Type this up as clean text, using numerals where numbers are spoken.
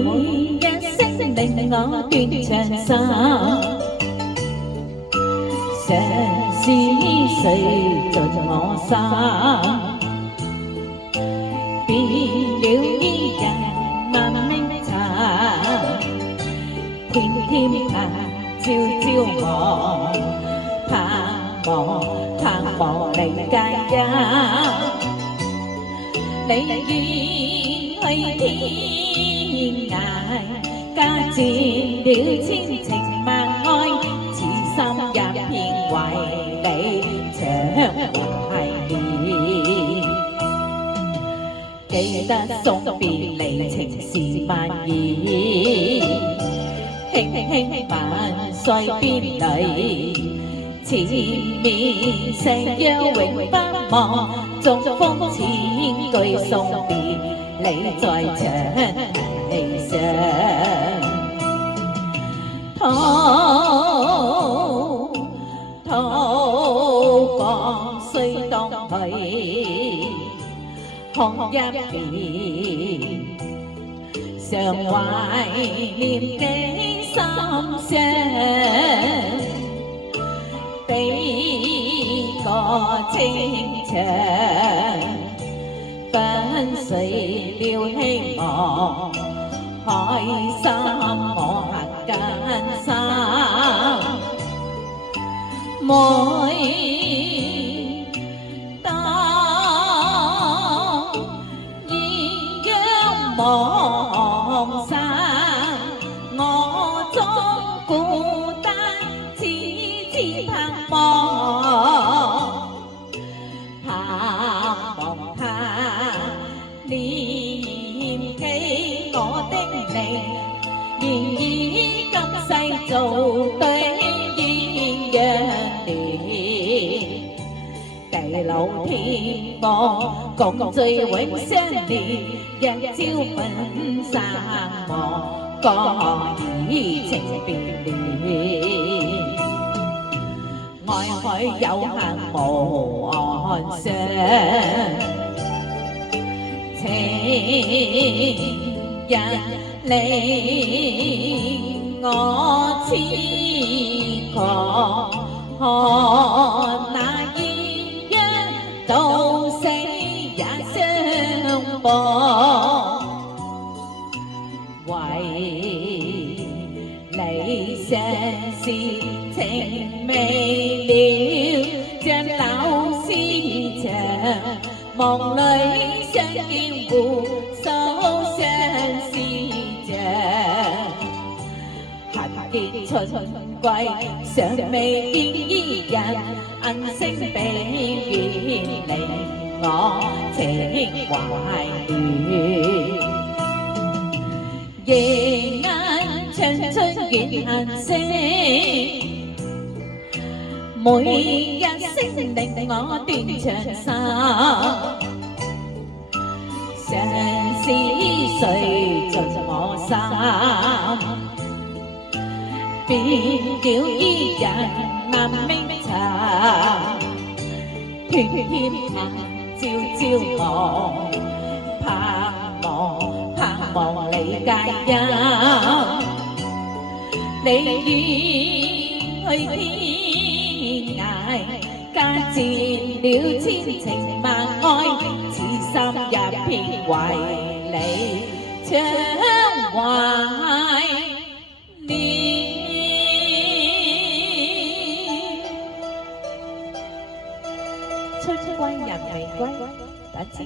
一聲令我斷腸心，常是碎盡我心。變了伊人萬明茶，天天照照我，盼望離界一。你願去天涯，加佔了千情萬愛，此心一片為你長懷念。記得送別離情是萬意，輕輕萬歲邊裏，前面誓約永不忘，中風千句送別，你在長堤上。土港雖當去看一遍，常懷念幾心傷。比個青牆，粉碎了希望，開心我行艱辛。每當豔陽望山，我總孤單痴痴盼望，他念起我的你，願以今世做對鴛鴦戀，地老天荒共聚永相連，一朝分散我各已情別戀。愛海有限無岸上，情人令我痴狂，看那鴛鴦到死也相伴，為你相思情未了，像柳絲長，夢裏相見互訴相思像。恨結春歸，尚未見伊人，恩聲比遠令我情懷戀。夜鶯唱出遠行聲，每一聲令我斷腸心。常是碎盡我心，變了伊人難明察，天天照照我，盼望離界一。你願去天涯，加佔了千情萬愛，此心一片為你長懷念。春歸人未歸，等知。